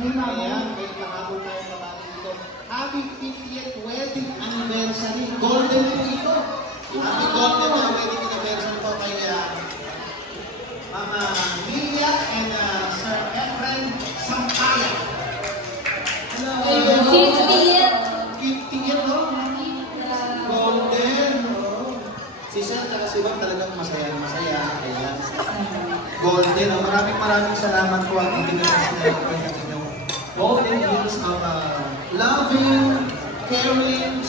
Ayan, may kahapon tayo pabati dito. Happy 50th wedding anniversary. Golden po ito. Happy golden wedding anniversary po kay Mama Lilia and Sir Efren Sampaya. 50th. 50th, no? Golden, no? Si Sir at si Wang talagang masaya. Ayan. Golden, no? Maraming salamat po ang ibigay sa inyong golden years of loving, caring,